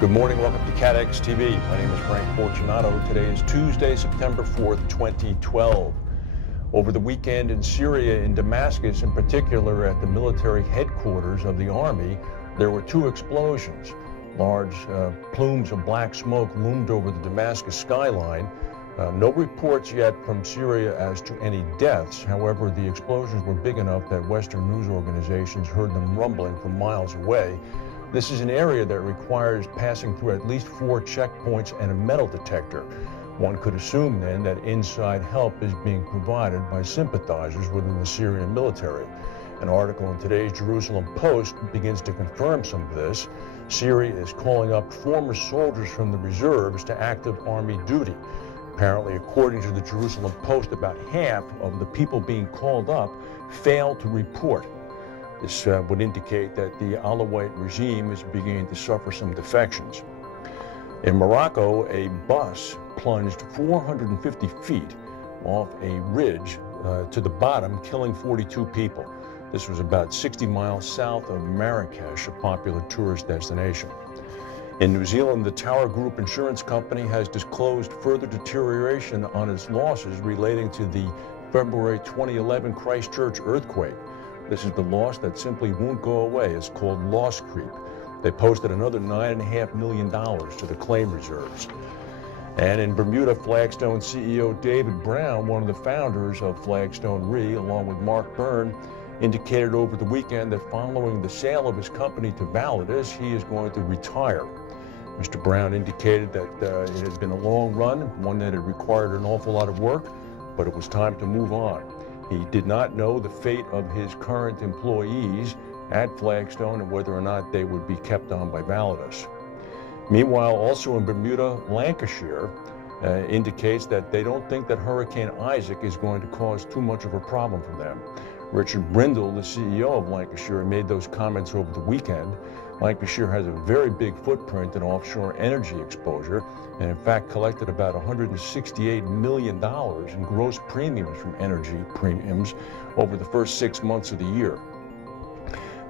Good morning, welcome to CATEX TV. My name is Frank Fortunato. Today is Tuesday, September 4th, 2012. Over the weekend in Syria, in Damascus, in particular at the military headquarters of the army, there were two explosions. Large plumes of black smoke loomed over the Damascus skyline. No reports yet from Syria as to any deaths. However, the explosions were big enough that Western news organizations heard them rumbling from miles away. This is an area that requires passing through at least 4 checkpoints and a metal detector. One could assume then that inside help is being provided by sympathizers within the Syrian military. An article in today's Jerusalem Post begins to confirm some of this. Syria is calling up former soldiers from the reserves to active army duty. Apparently, according to the Jerusalem Post, about half of the people being called up failed to report. This would indicate that the Alawite regime is beginning to suffer some defections. In Morocco, a bus plunged 450 feet off a ridge to the bottom, killing 42 people. This was about 60 miles south of Marrakesh, a popular tourist destination. In New Zealand, the Tower Group Insurance Company has disclosed further deterioration on its losses relating to the February 2011 Christchurch earthquake. This is the loss that simply won't go away. It's called loss creep. They posted another $9.5 million to the claim reserves. And in Bermuda, Flagstone CEO David Brown, one of the founders of Flagstone Re, along with Mark Byrne, indicated over the weekend that following the sale of his company to Validus, he is going to retire. Mr. Brown indicated that it had been a long run, one that had required an awful lot of work, but it was time to move on. He did not know the fate of his current employees at Flagstone and whether or not they would be kept on by Validus. Meanwhile, also in Bermuda, Lancashire indicates that they don't think that Hurricane Isaac is going to cause too much of a problem for them. Richard Brindle, the CEO of Lancashire, made those comments over the weekend. Lancashire has a very big footprint in offshore energy exposure and in fact collected about $168 million in gross premiums from energy premiums over the first 6 months of the year.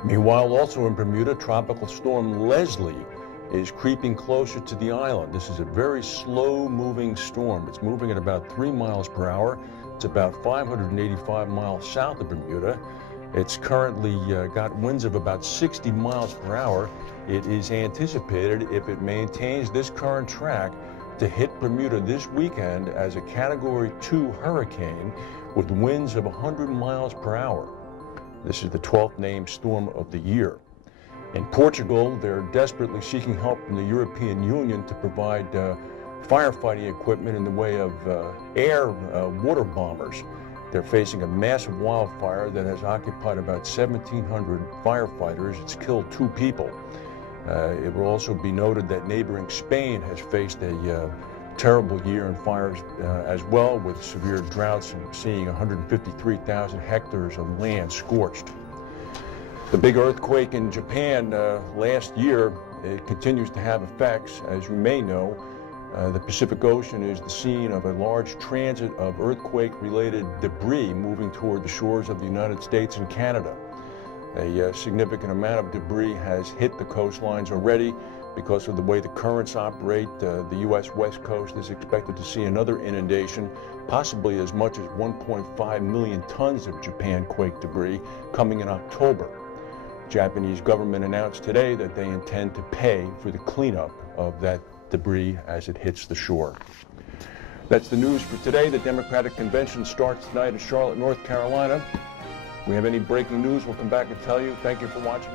Meanwhile, also in Bermuda, Tropical Storm Leslie is creeping closer to the island. This is a very slow-moving storm. It's moving at about 3 miles per hour. It's about 585 miles south of Bermuda. It's currently got winds of about 60 miles per hour. It is anticipated, if it maintains this current track, to hit Bermuda this weekend as a Category 2 hurricane with winds of 100 miles per hour. This is the 12th named storm of the year. In Portugal, they're desperately seeking help from the European Union to provide firefighting equipment in the way of air water bombers. They're facing a massive wildfire that has occupied about 1,700 firefighters. It's killed 2 people. It will also be noted that neighboring Spain has faced a terrible year in fires as well, with severe droughts and seeing 153,000 hectares of land scorched. The big earthquake in Japan last year, it continues to have effects. As you may know, the Pacific Ocean is the scene of a large transit of earthquake-related debris moving toward the shores of the United States and Canada. A significant amount of debris has hit the coastlines already because of the way the currents operate. The U.S. West Coast is expected to see another inundation, possibly as much as 1.5 million tons of Japan quake debris coming in October. The Japanese government announced today that they intend to pay for the cleanup of that debris as it hits the shore. That's the news for today. The Democratic Convention starts tonight in Charlotte, North Carolina. If we have any breaking news, we'll come back and tell you. Thank you for watching.